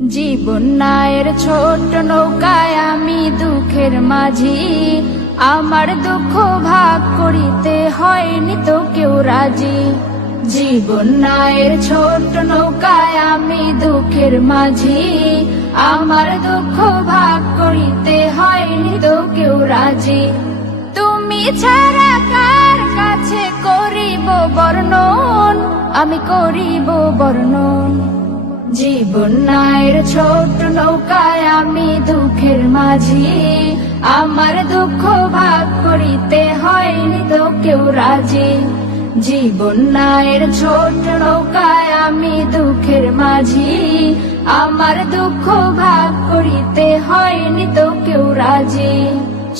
জীবন নায়ের ছোট নৌকায় আমি দুঃখের মাঝি, আমার দুঃখ ভাগ করিতে হয়নি তো কেউ রাজি। জীবন নায়ের ছোট নৌকায় আমি দুঃখের মাঝি, আমার দুঃখ ভাগ করিতে হয়নি তো কেউ রাজি। তুমি ছাড়া কার কাছে করিব বর্ণন, আমি করিব বর্ণন। জীবন নায়ের ছোট নৌকায় আমি দুঃখের মাঝি, আমার দুঃখ ভাগ করিতে হয়নি তো কেউ রাজি। জীবন নায়ের ছোট নৌকায় আমি দুঃখের মাঝি, আমার দুঃখ ভাগ করিতে হয়নি তো কেউ রাজি।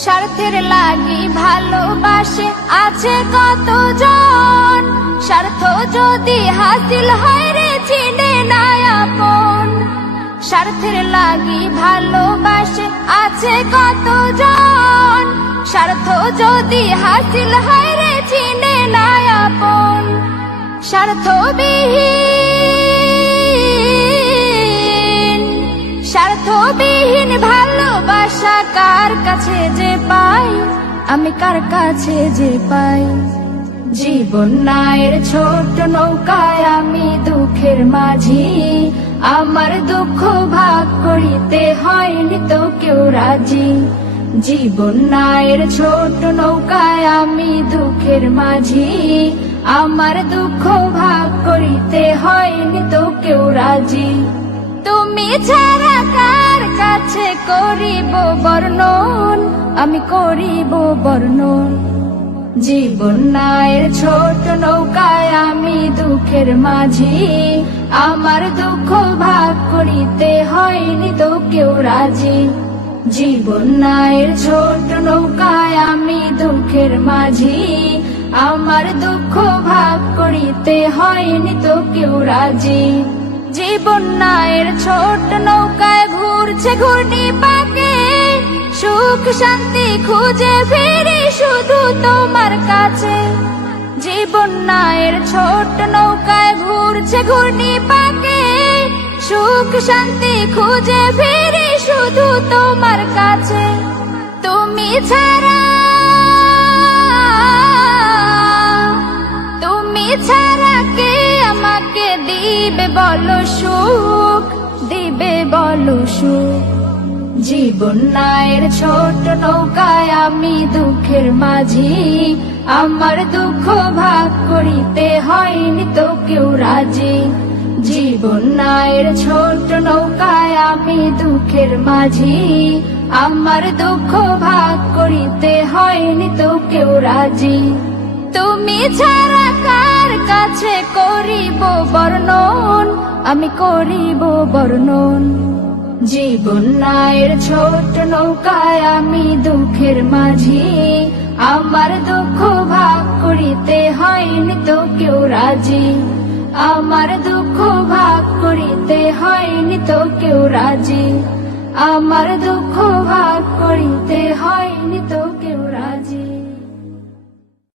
স্বার্থের লাগি ভালোবাসে আছে কতজন, স্বার্থ যদি হাসিল হয় রে চিনে না আপন। স্বার্থের লাগি ভালোবাসে আছে কতজন, স্বার্থ যদি হাসিল হয় রে চিনে না আপন। স্বার্থবিহীন ভালোবাসা কার কাছে যে পাই, আমি কার কাছে যে পাই। জীবন নায়ের ছোট নৌকায় আমি দুঃখের মাঝি, আমার দুঃখ ভাগ করিতে হয়নি তো কেউ রাজি। জীবন নায়ের ছোট নৌকায় আমি দুঃখের মাঝি, আমার দুঃখ ভাগ করিতে হয়নি তো কেউ রাজি। তুমি ছাড়া কার কাছে করিব বর্ণন, আমি করিব বর্ণন। জীবন নায়ের ছোট নৌকায় আমি দুঃখের মাঝি, আমার দুঃখ ভাগ করিতে হয়নি তো কেউ রাজি। জীবন নায়ের ছোট নৌকায় আমি দুঃখের মাঝি, আমার দুঃখ ভাগ করিতে হয়নি তো কেউ রাজি। জীবন নায়ের ছোট নৌকায় ঘুরছে ঘূর্ণি পাকে, সুখ শান্তি খুঁজে ফিরি শুধু তোমার কাছে। জীবন নায়ের ছোট নৌকায় ঘুরছে ঘূর্ণি পাকে, সুখ শান্তি খুঁজে ফিরি শুধু তোমার কাছে। তুমি ছাড়া কে আমাকে দিবে বলো সুখ, দিবে বলো সুখ। জীবন নায়ের ছোট নৌকায় আমি দুঃখের মাঝি, আমার দুঃখ ভাগ করিতে হয়নি তো কেউ রাজি। জীবন নায়ের ছোট নৌকায় আমি দুঃখের মাঝি, আমার দুঃখ ভাগ করিতে হয়নি তো কেউ রাজি। তুমি ছাড়া কার কাছে করিব বর্ণন, আমি করিব বর্ণন। জীবন নায়ের ছোট নৌকায় আমি দুঃখের মাঝি, আমার দুঃখ ভাগ করিতে হয়নি তো কেউ রাজি। আমার দুঃখ ভাগ করিতে হয়নি তো কেউ রাজি, আমার দুঃখ ভাগ করিতে হয়নি তো